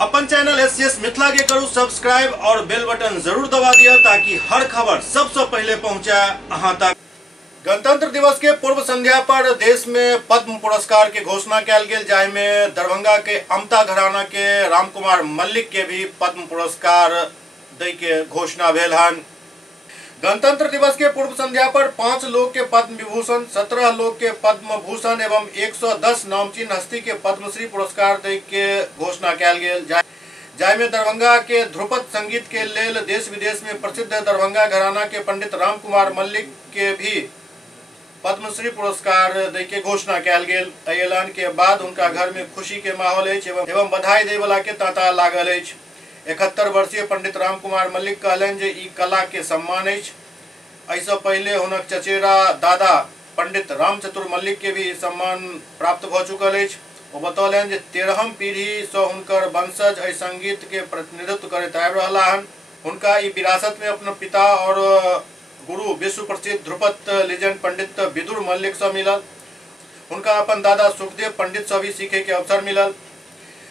अपन channel SCS Mithila के करू subscribe और बेल बटन जरूर दबा दिया ताकि हर खबर सबसे पहले पहुंचे अहां तक। गणतंत्र दिवस के पूर्व संध्या पर देश में पद्म पुरस्कार के घोषणा कल गेल, जाहि में दरभंगा के अमता घराना के रामकुमार मल्लिक के भी पद्म पुरस्कार दे के घोषणा भेल हन। गणतंत्र दिवस के पूर्व संध्या पर 5 लोग के पद्म विभूषण, 17 लोग के पद्म भूषण एवं 110 नामचीन हस्ती के पद्मश्री पुरस्कार दे के घोषणा कल गेल, जाहि में दरभंगा के ध्रुपद संगीत के लेल देश विदेश में प्रसिद्ध दरभंगा घराना के पंडित रामकुमार मल्लिक के भी पद्मश्री पुरस्कार दे के घोषणा कल गेल। ऐलान के बाद उनका घर में खुशी के माहौल एवं बधाई दे वाला के तांता लागल है। 71 वर्षीय पंडित रामकुमार मल्लिक कहलन जे ई कला के सम्मान है। ऐसा पहले हुनक चचेरा दादा पंडित रामचतुर मल्लिक के भी सम्मान प्राप्त भ चुकल है। वो बतौलन जे 13वीं पीढ़ी से हुनकर वंशज एहि संगीत के प्रतिनिधित्व करैत आबि रहला हन। हुनका ई विरासत में अपना पिता और गुरु विश्व प्रसिद्ध ध्रुपद लेजेंड पंडित विदुर मल्लिक से मिलल। उनका अपन दादा सुखदेव पंडित से भी सीखे के अवसर मिलल।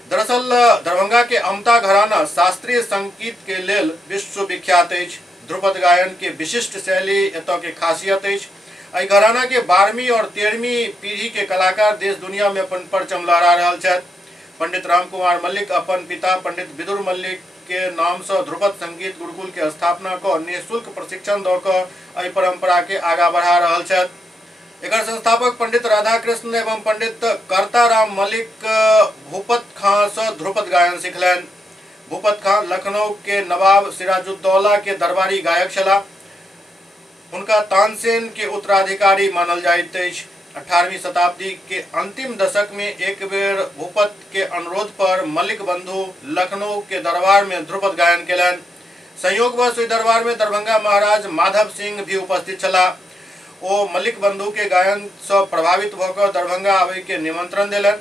दरअसल दरभंगा के अमता घराना शास्त्रीय संगीत के लेल विश्व विख्यात है। ध्रुपद गायन के विशिष्ट शैली एतऽ के खासियत है। एहि घराना के 12वीं और 13वीं पीढ़ी के कलाकार देश दुनिया में अपन परचम लहरा रहल छथि। पंडित रामकुमार मल्लिक अपन पिता पंडित विदुर मल्लिक के नाम से ध्रुपद संगीत गुरुकुल के स्थापना क निःशुल्क प्रशिक्षण द क एहि परंपरा के आगा बढ़ा रहल छथि। एकर संस्थापक पंडित राधाकृष्ण एवं पंडित करताराम मल्लिक भूपत खां से ध्रुपद गायन सिखलन। भूपत खां लखनऊ के नवाब सिराजुद्दौला के दरबारी गायक छला। उनका तानसेन के उत्तराधिकारी मानल जाइत अछि। 18वीं शताब्दी के अंतिम दशक में एक बेर भूपत के अनुरोध पर मल्लिक बंधु लखनऊ के दरबार में ध्रुपद गायन केलन। संयोगवश ओहि दरबार में दरभंगा महाराज माधव सिंह भी उपस्थित छला। ओ मल्लिक बंधु के गायन से प्रभावित भऽ दरभंगा आबे के निमंत्रण देलन।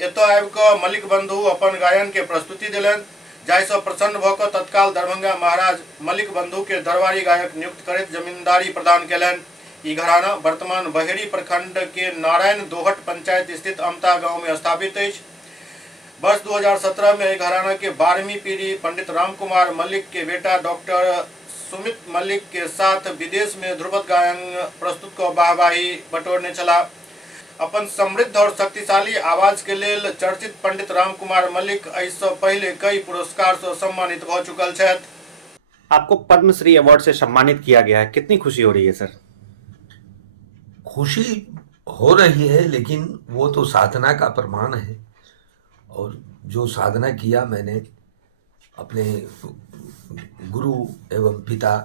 एतऽ आबि कऽ मल्लिक बंधु अपन गायन के प्रस्तुति देलन, जाहि से प्रसन्न भऽ तत्काल दरभंगा महाराज मल्लिक बंधु के दरबारी गायक नियुक्त करैत जमींदारी प्रदान केलन। ई घराना वर्तमान बहेड़ी प्रखंड के नारायण दोहट पंचायत स्थित अमता गांव में स्थापित है। वर्ष 2017 में घराना के 12वीं पीढ़ी पंडित रामकुमार मल्लिक के बेटा डॉक्टर सुमित मल्लिक के साथ विदेश में ध्रुपद गायन प्रस्तुत को वाहवाही बटोरने चला। अपन समृद्ध और शक्तिशाली आवाज के लेल चर्चित पंडित रामकुमार मल्लिक ऐसे पहले कई पुरस्कार से सम्मानित हो चुकल छथि। आपको पद्मश्री अवार्ड से सम्मानित किया गया है, कितनी खुशी हो रही है सर? खुशी हो रही है, लेकिन वो तो साधना का प्रमाण है। और जो साधना किया मैंने अपने गुरु एवं पिता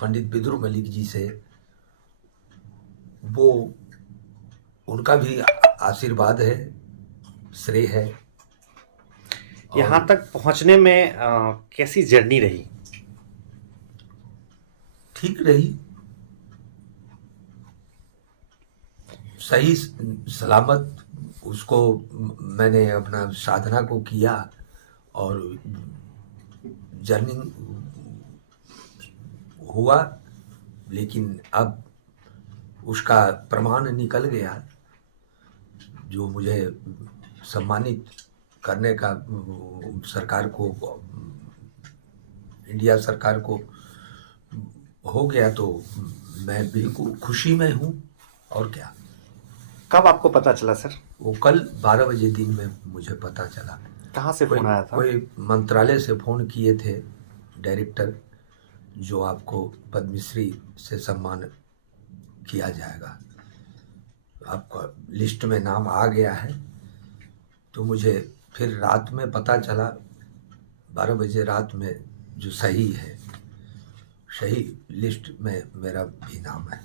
पंडित विदुर मल्लिक जी से, वो उनका भी आशीर्वाद है, श्रेय है। यहाँ तक पहुँचने में कैसी जर्नी रही? ठीक रही, सही सलामत उसको मैंने अपना साधना को किया और जर्नी हुआ। लेकिन अब उसका प्रमाण निकल गया, जो मुझे सम्मानित करने का सरकार को, इंडिया सरकार को हो गया, तो मैं बिल्कुल खुशी में हूँ। और क्या। कब आपको पता चला सर? वो कल 12 बजे दिन में मुझे पता चला। कहाँ से फोन आया था? कोई मंत्रालय से फोन किए थे डायरेक्टर, जो आपको पद्मश्री से सम्मान किया जाएगा, आपका लिस्ट में नाम आ गया है। तो मुझे फिर रात में पता चला, 12 बजे रात में, जो सही है, सही लिस्ट में मेरा भी नाम है।